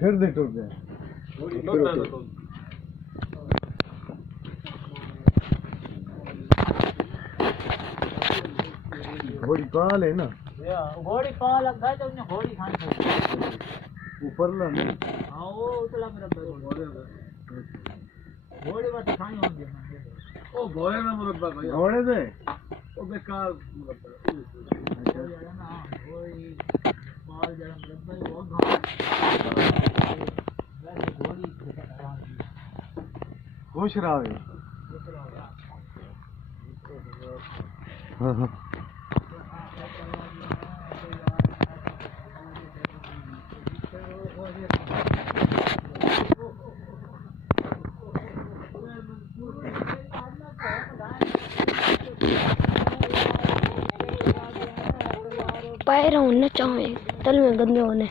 फिर दे टूट गया। घोड़ी पाल है ना, घोड़ी पाल लगा है तो उन्हें घोड़ी खानी चाहिए ऊपर ला नहीं। हाँ वो उतला मेरा घोड़ी बात खानी होगी ओ घोड़े ना मुरब्बा भाई घोड़े दे ओ बेकार मुरब्बा ना घोड़ी पाल जरा मुरब्बा वो घोड़ी खुश रहो। हाँ पैर होने चाहिए तल में गंदे होने।